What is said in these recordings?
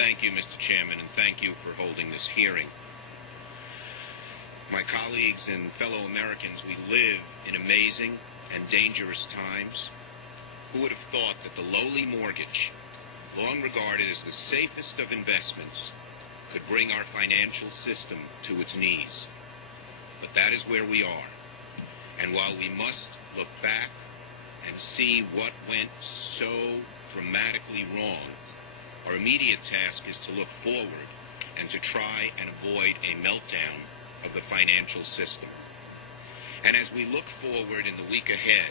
Thank you, Mr. Chairman, and thank you for holding this hearing. My colleagues and fellow Americans, we live in amazing and dangerous times. Who would have thought that the lowly mortgage, long regarded as the safest of investments, could bring our financial system to its knees? But that is where we are. And while we must look back and see what went so dramatically wrong, our immediate task is to look forward and to try and avoid a meltdown of the financial system. And as we look forward in the week ahead,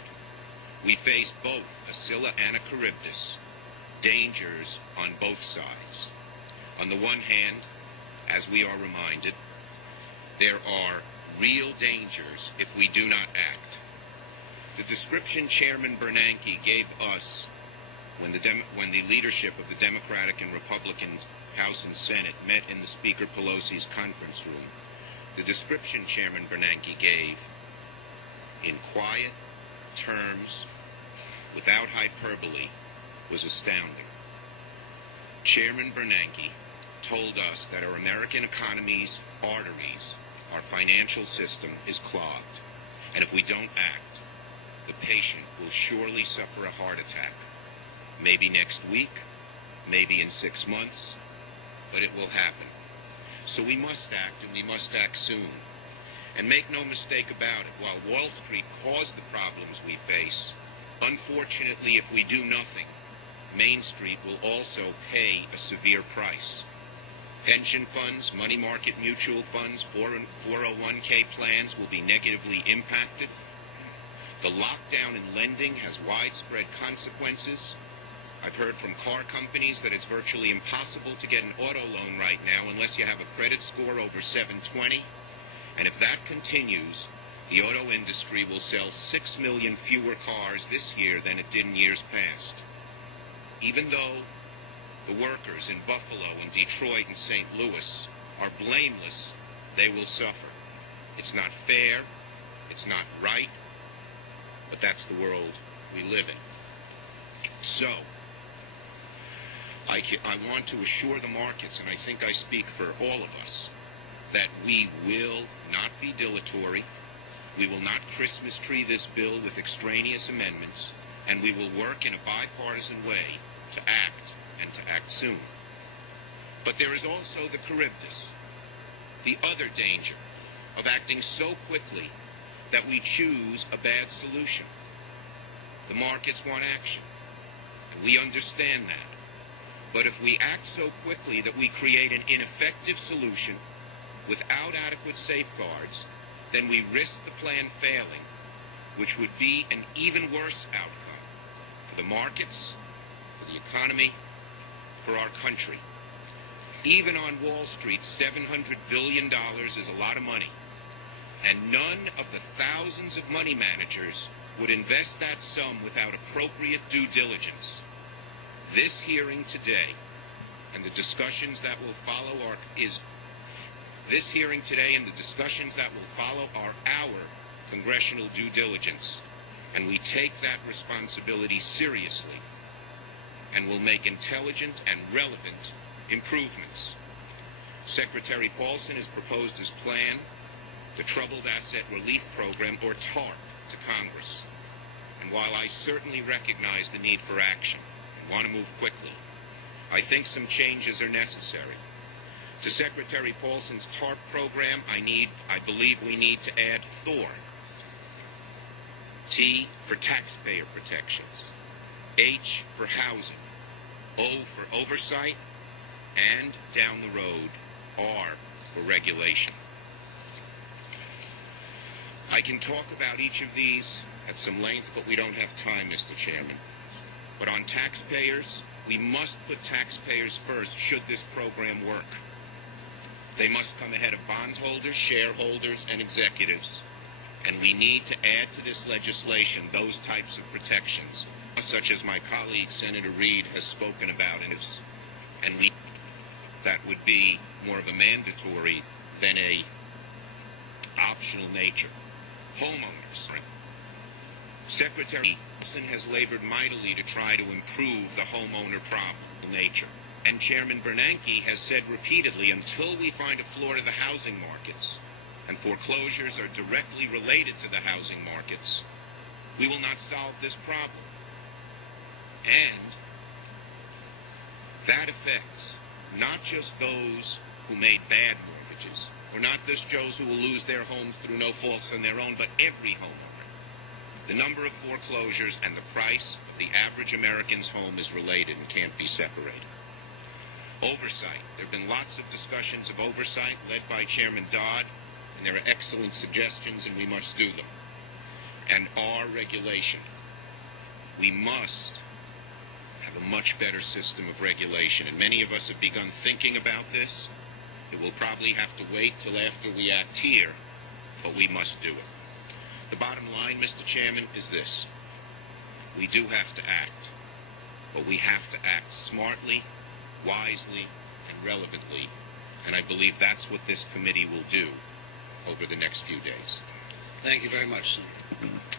we face both a Scylla and a Charybdis, dangers on both sides. On the one hand, as we are reminded, there are real dangers if we do not act. The description Chairman Bernanke gave us when the leadership of the Democratic and Republican House and Senate met in the Speaker Pelosi's conference room, the description Chairman Bernanke gave in quiet terms, without hyperbole, was astounding. Chairman Bernanke told us that our American economy's arteries, our financial system, is clogged, and if we don't act, the patient will surely suffer a heart attack. Maybe next week, maybe in 6 months, but it will happen. So we must act, and we must act soon. And make no mistake about it, while Wall Street caused the problems we face, unfortunately, if we do nothing, Main Street will also pay a severe price. Pension funds, money market mutual funds, 401k plans will be negatively impacted. The lockdown in lending has widespread consequences. I've heard from car companies that it's virtually impossible to get an auto loan right now unless you have a credit score over 720. And if that continues, the auto industry will sell 6 million fewer cars this year than it did in years past. Even though the workers in Buffalo and Detroit and St. Louis are blameless, they will suffer. It's not fair, it's not right, but that's the world we live in. So, I want to assure the markets, and I think I speak for all of us, that we will not be dilatory, we will not Christmas tree this bill with extraneous amendments, and we will work in a bipartisan way to act, and to act soon. But there is also the Charybdis, the other danger of acting so quickly that we choose a bad solution. The markets want action, and we understand that. But if we act so quickly that we create an ineffective solution without adequate safeguards, then we risk the plan failing, which would be an even worse outcome for the markets, for the economy, for our country. Even on Wall Street, $700 billion is a lot of money, and none of the thousands of money managers would invest that sum without appropriate due diligence. This hearing today and the discussions that will follow are our congressional due diligence, and we take that responsibility seriously and will make intelligent and relevant improvements. Secretary Paulson has proposed his plan, the Troubled Asset Relief Program, or TARP, to Congress. And while I certainly recognize the need for action and want to move quickly, I think some changes are necessary. To Secretary Paulson's TARP program, I believe we need to add THOR. T for taxpayer protections, H for housing, O for oversight, and down the road, R for regulation. I can talk about each of these at some length, but we don't have time, Mr. Chairman. But on taxpayers, we must put taxpayers first should this program work. They must come ahead of bondholders, shareholders, and executives. And we need to add to this legislation those types of protections, such as my colleague Senator Reid has spoken about, and that would be more of a mandatory than a optional nature. Homeowners. Secretary Paulson has labored mightily to try to improve the homeowner problem nature. And Chairman Bernanke has said repeatedly, until we find a floor to the housing markets, and foreclosures are directly related to the housing markets, we will not solve this problem. And that affects not just those who made bad mortgages, or not just those who will lose their homes through no faults of their own, but every homeowner. The number of foreclosures and the price of the average American's home is related and can't be separated. Oversight. There have been lots of discussions of oversight led by Chairman Dodd, and there are excellent suggestions, and we must do them. And our regulation. We must have a much better system of regulation, and many of us have begun thinking about this. It will probably have to wait till after we act here, but we must do it. The bottom line, Mr. Chairman, is this. We do have to act, but we have to act smartly, wisely, and relevantly, and I believe that's what this committee will do over the next few days. Thank you very much, Senator.